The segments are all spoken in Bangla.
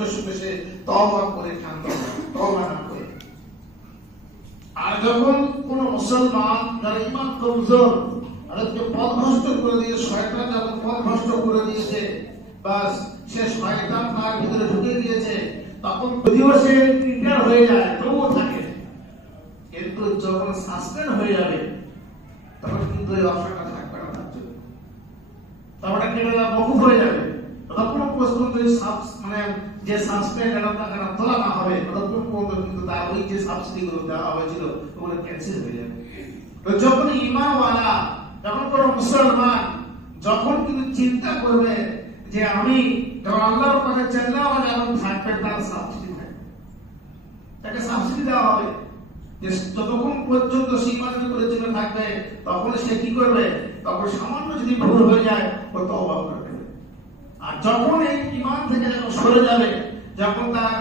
সুখে সুখে সে তওবা করে ক্ষান্ত হয়, তওবা না করে। আর যখন কোন মুসলমান যার ঈমান কমজোর, আরেককে পথভ্রষ্ট করে দিয়ে শয়তান যখন পথভ্রষ্ট করে দিয়েছে, বাস সে শয়তান তার ভিতরে ঢুকে দিয়েছে, তখন যদিও সে ক্লিয়ার হয়ে যায় তবুও থাকে, কিন্তু যখন সাসপেন্ড হয়ে যাবে তখন কিন্তু এই অপশনটা থাকবে না তার জন্য, তখন কেটে যাওয়া মকুফ হয়ে যাবে। ততক্ষণ পর্যন্ত মানে যে সাসপেন্ড কেন তোলা না হবে ততক্ষণ পর্যন্ত কিন্তু তার ওই যে সাবসিডি গুলো দেওয়া হয়েছিল ওগুলো ক্যান্সেল হয়ে যাবে। তো যখন ঈমানওয়ালা, যখন কোন মুসলমান যখন কিন্তু চিন্তা করবে যে আমি যখন আল্লাহর পথে চললাম এবং থাকবে, তার সাবসিডি থাকবে, তাকে সাবসিডি দেওয়া হবে। যে যতক্ষণ পর্যন্ত সে ঈমানের উপরে চলে থাকবে তখন সে কি করবে, তখন সামান্য যদি ভুল হয়ে যায় ও তওবা করবে। আর যখন এই ঈমান থেকে যখন সরে যাবে, যখন তার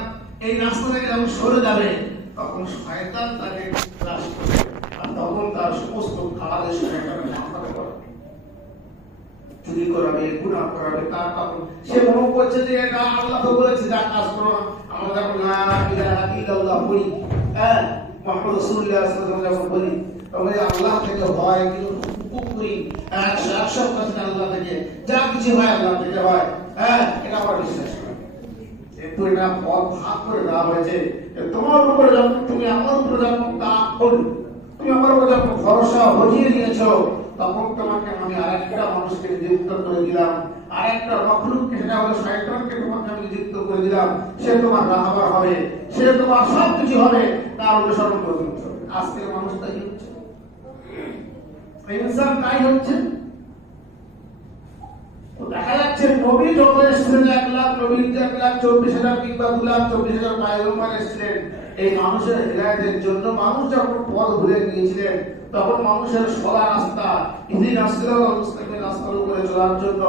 এই রাস্তা থেকে যখন সরে যাবে, তখন শয়তান তাকে গ্রাস করবে, আর তখন তার সমস্ত কাজের শয়তান সামনে করবে, চুরি করাবে, গুনাহ করাবে। তার তখন সে মনে করছে যে এটা আল্লাহ তো বলেছে যা কাজ করো, আমরা যখন লা ইলাহা ইল্লাল্লাহ বলি, হ্যাঁ মুহাম্মদ রাসূলুল্লাহ সাল্লাল্লাহু আলাইহি ওয়াসাল্লাম বলি, তবে আল্লাহ থেকে হয় কিন্তু করি 100% আল্লাহ থেকে, যা কিছু হয় আল্লাহ থেকে হয়, হ্যাঁ এটা আমার বিশ্বাস করি। একটু এটা পথ ভাগ করে দেওয়া হয়েছে, তোমার উপরে যখন তুমি আমার উপরে যখন তুমি আমার উপরে যখন ভরসা হজিয়ে দিয়েছো, তখন তোমাকে আমি আরেকটা মানুষকে নিযুক্ত করে দিলাম, আরেকটা মখলুককে, সেটা হলো শয়তানকে তোমাকে আমি নিযুক্ত করে দিলাম। সে তোমার রাহবার হবে, সে তোমার সব কিছু হবে, তার অনুসরণ করতে হবে। আজকের মানুষ তাই হচ্ছে, ইনসান তাই হচ্ছে। দেখা যাচ্ছে নবী যত এসেছিলেন 1 লাখ, নবীর 1,40,000 কিংবা 2,24,000 পয়গম্বর এসেছিলেন এই মানুষের হেদায়েতের জন্য। মানুষ যখন পথ ভুলে গিয়েছিলেন তখন মানুষের সদা রাস্তা, ইহদিনাস সিরাতাল মুস্তাকিমের রাস্তার উপরে চলার জন্য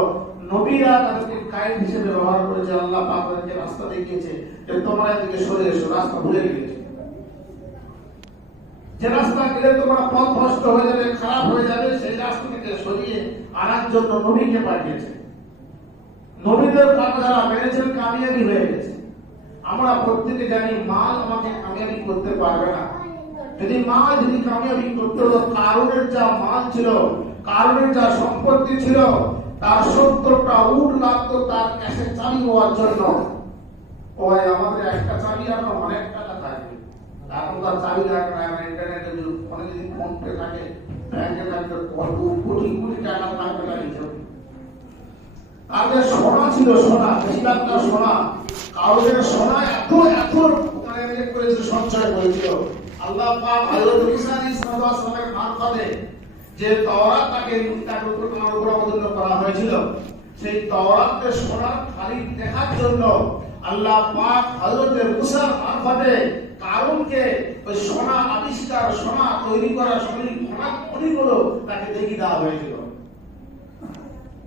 নবীরা তাদেরকে গাইড হিসেবে ব্যবহার করেছে। আল্লাহ পাক তাদেরকে রাস্তা দেখিয়েছে যে তোমরা এদিকে সরে এসো, রাস্তা ভুলে গিয়েছে। যে রাস্তা গেলে তোমরা পথ ভ্রষ্ট হয়ে যাবে, খারাপ হয়ে যাবে, সেই রাস্তা থেকে সরিয়ে আনার জন্য নবীকে পাঠিয়েছে। নবীদের কথা যারা মেনেছেন কামিয়াবি হয়ে গেছে। আমরা প্রত্যেকে জানি মাল আমাকে কামিয়াবি করতে পারবে না। যদি কামিয়াবি করতে হতো, কারুনের যা মাল ছিল, কারুনের যা সম্পত্তি ছিল, তার 70টা উট লাগতো তার ক্যাশে চাবি হওয়ার জন্য। ওই আমাদের একটা চাবি আর অনেক টাকা থাকবে, এখন তার চাবি লাগবে না। ইন্টারনেটে অনেক যদি ফোন পে থাকে, ব্যাংকে থাকবে, কত কোটি কোটি টাকা থাকবে না হিসাবে। তাদের সোনা ছিল, সোনা বেশিরভাগটা সোনা, কারণের সোনা এত মানে করেছিল, সঞ্চয় করেছিল। আল্লাহ পাক হযরত ঈসা আলাইহিস সালামের মারফতে যে তাওরাত তাকে তোমার উপর অবতীর্ণ করা হয়েছিল, সেই তাওরাতের সোনার খালি দেখার জন্য আল্লাহ পাক হযরত মুসার মারফতে কারণকে ওই সোনা আবিষ্কার, সোনা তৈরি করা, খনিগুলো তাকে দেখিয়ে দেওয়া হয়েছিল।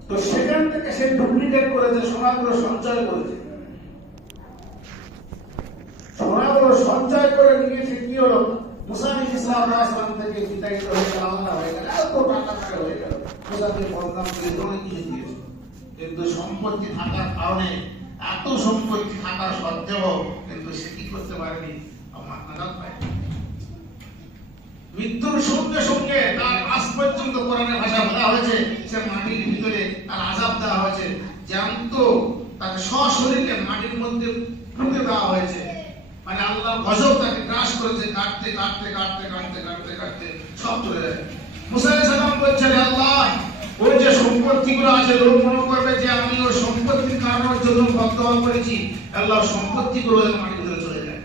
তো সেখান থেকে সে ডুপ্লিকেট করেছে, সোনাগুলো সঞ্চয় করেছে, সোনাগুলো সঞ্চয় করে নিয়েছে। কি হলো, মুসা আলাইহিস সালাম থেকে বিতাড়িত হয়ে গেল, আলাদা হয়ে গেল, এত টাকা হয়ে গেল, মুসাকে বদনাম করে অনেক কিছু দিয়েছে। কিন্তু সম্পত্তি থাকার কারণে, এত সম্পত্তি থাকার সত্ত্বেও কিন্তু সে কি করতে পারেনি, আমার নাজাত পায়। মৃত্যুর সঙ্গে সঙ্গে তার আজ পর্যন্ত কোরআনের ভাষা বলা হয়েছে সে মাটির ভিতরে তার আযাব দেওয়া হয়েছে, জ্যান্ত তাকে সশরীরে মাটির মধ্যে পুঁতে দেওয়া হয়েছে। মানে আল্লাহর গজব তাকে গ্রাস করেছে, কাটতে কাটতে কাটতে কাটতে কাটতে কাটতে সব চলে যায়। মুসা আলাইহিস সালাম বলছেন, আল্লাহ ওই যে সম্পত্তিগুলো আছে, লোক মনে করবে যে আমি ওই সম্পত্তির কারণের জন্য বদদোয়া করেছি, আল্লাহ সম্পত্তিগুলো মাটির ভিতরে চলে যায়,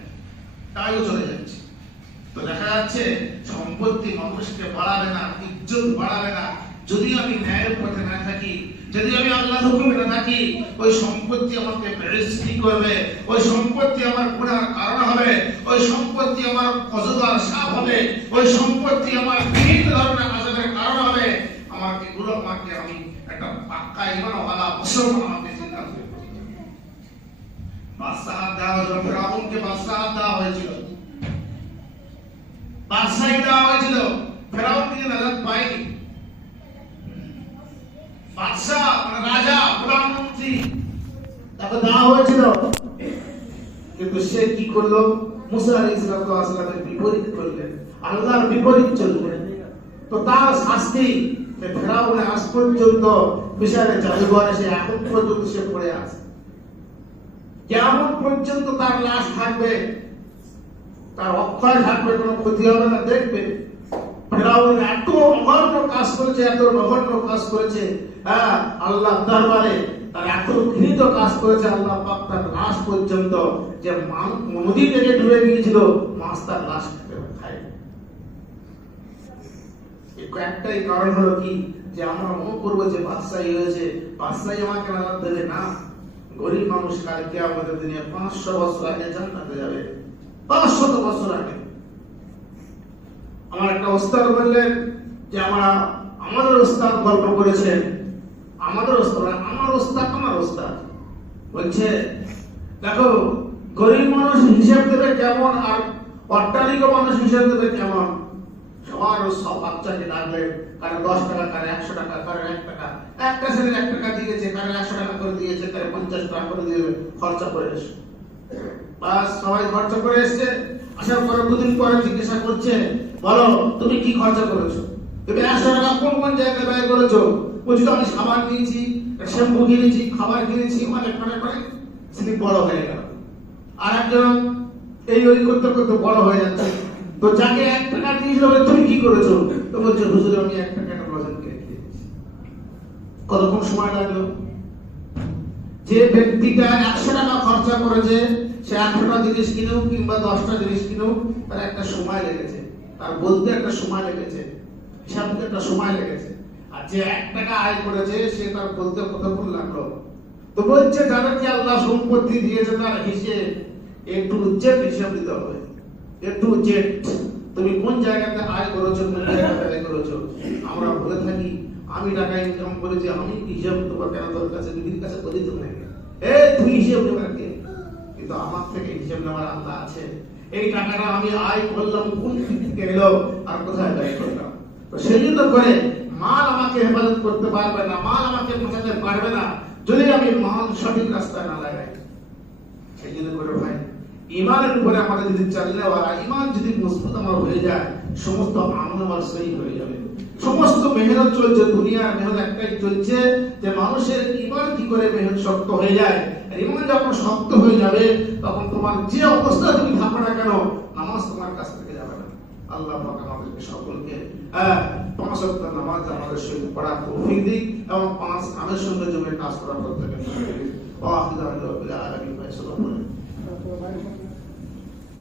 তাইও চলে যাচ্ছে। তো দেখা যাচ্ছে সম্পত্তি মানুষকে বাড়াবে না, ইজ্জত বাড়াবে না, যদি আমি ন্যায়ের পথে না থাকি, যদি আমি আল্লাহর হুকুমে না থাকি। ওই সম্পত্তি আমাকে বেইজ্জতি করবে, ওই সম্পত্তি আমার গুনার কারণ হবে, ওই সম্পত্তি আমার কজদার সাপ হবে, ওই সম্পত্তি আমার বিভিন্ন ধরনের আযাবের কারণ হবে। আমাকে আমি একটা পাক্কা ঈমানওয়ালা মুসলমান আমাকে চিন্তা করতে হবে। বাদশাহ দেওয়া হয়েছিল, ফেরাউনকে বাদশাহ দেওয়া হয়েছিল, বাদশাহী দেওয়া হয়েছিল, ফেরাউন থেকে নাজাত পায়নি। বাদশাহ মানে রাজা, প্রধানমন্ত্রী তাকে দেওয়া হয়েছিল, কিন্তু সে কি করলো? মুসা আলাইহিস সালামের বিপরীত করলেন, আল্লাহর বিপরীত চললেন। তো তার শাস্তি ফেরাউন আজ পর্যন্ত মিশরে জাদুঘরে সে এখন পর্যন্ত সে পড়ে আছে। কেমন পর্যন্ত তার লাশ থাকবে, তার অক্ষয় থাকবে, কোনো ক্ষতি হবে না। দেখবে ফেরাউন এত নগণ্য কাজ করেছে, এত নগণ্য কাজ করেছে, হ্যাঁ, আল্লাহ দরবারে তার এত ঘৃণিত কাজ করেছে। আল্লাহ পাক তার লাশ পর্যন্ত যে নদী থেকে ডুবে গিয়েছিল, মাছ তার লাশ খায়। একটাই কারণ হলো কি, যে আমরা মনে করবো যে বাদশাহী হয়েছে, বাদশাহী আমাকে নাজাত দেবে না। গরিব মানুষ কাল কিয়ামতের দিনে 500 বছর আগে জান্নাতে যাবে, 500 বছর আগে। আমার একটা ওস্তাদ বললেন যে আমাদের ওস্তাদ গল্প করেছেন, আমার ওস্তাদ বলছে, দেখো গরিব মানুষ হিসেব দেবে কেমন, আর অট্টালিকা মানুষ হিসেব দেবে কেমন। সবার সব বাচ্চাকে ডাকলে, কারো 10 টাকা, কারো 100 টাকা, কারো 1 টাকা, একটা ছেলে 1 টাকা দিয়েছে, কারো 100 টাকা করে দিয়েছে, কারো 50 টাকা করে দিয়ে খরচা করে এসে, বাস সবাই খরচা করে এসছে। আসার পরে দুদিন পরে জিজ্ঞাসা করছে, বলো তুমি কি খরচা করেছো, তুমি 100 টাকা কোন কোন জায়গায় ব্যয় করেছো? বলছি তো আমি সাবান কিনেছি, শ্যাম্পু কিনেছি, খাবার কিনেছি, অনেক স্লিপ বড় হয়ে গেল। আর একজন এই ওই করতে করতে বড় হয়ে যাচ্ছে। তো যাকে 1 টাকা দিয়েছিল, তুমি কি করেছো? তো বলছে, হুজুর আমি 1 টাকা লজেন কিনে খেয়েছি। কতক্ষণ সময় লাগলো? যে ব্যক্তিটা 100 টাকা খরচা করেছে, সে 18টা জিনিস কিনুক কিংবা 10টা জিনিস কিনুক, তার একটা সময় লেগেছে, তার বলতে একটা সময় লেগেছে, হিসাব করতে একটা সময় লেগেছে। আর যে 1 টাকা আয় করেছে, সে তার বলতে কতক্ষণ লাগলো? তো বলছে, যাদেরকে আল্লাহ সম্পত্তি দিয়েছে তার হিসেব একটু জেড হিসাব দিতে হবে, একটু জেড। তুমি কোন জায়গাতে আয় করেছো, কোন জায়গাতে আয় করেছো। আমরা বলে থাকি, আমি টাকা ইনকাম করেছি, আমি হিসাব তোমার কেন তোর কাছে, দিদির কাছে বলি তো নাই, তুই হিসাব নেবার কে? কিন্তু আমার থেকে হিসাব নেওয়ার আল্লাহ আছে। এই টাকাটা আমি আয় করলাম কোন দিক থেকে এলো আর কোথায় ব্যয় করলাম। তো সেই জন্য করে মাল আমাকে হেফাজত করতে পারবে না, মাল আমাকে বাঁচাতে পারবে না, যদি আমি মাল সঠিক রাস্তায় না লাগাই। সেই জন্য করে ভাই, ইমানের উপরে আমাদের যদি চললে, ইমান যদি মজবুত আমার হয়ে যায়, সমস্ত আমল আমার সহি হয়ে যাবে। সমস্ত মেহনত চলছে, দুনিয়ার মেহনত একটাই চলছে, যে মানুষের ইমান কি করে মেহনত শক্ত হয়ে যায়। আর ইমান যখন শক্ত হয়ে যাবে, তখন তোমার যে অবস্থা তুমি থাকো না কেন, নামাজ তোমার কাছ থেকে যাবে না। আল্লাহ পাক আমাদেরকে সকলকে 5 ওয়াক্ত নামাজ আমাদের সঙ্গে পড়ার তৌফিক দিক, এবং 5 কামের সঙ্গে জমে কাজ করার প্রত্যেককে।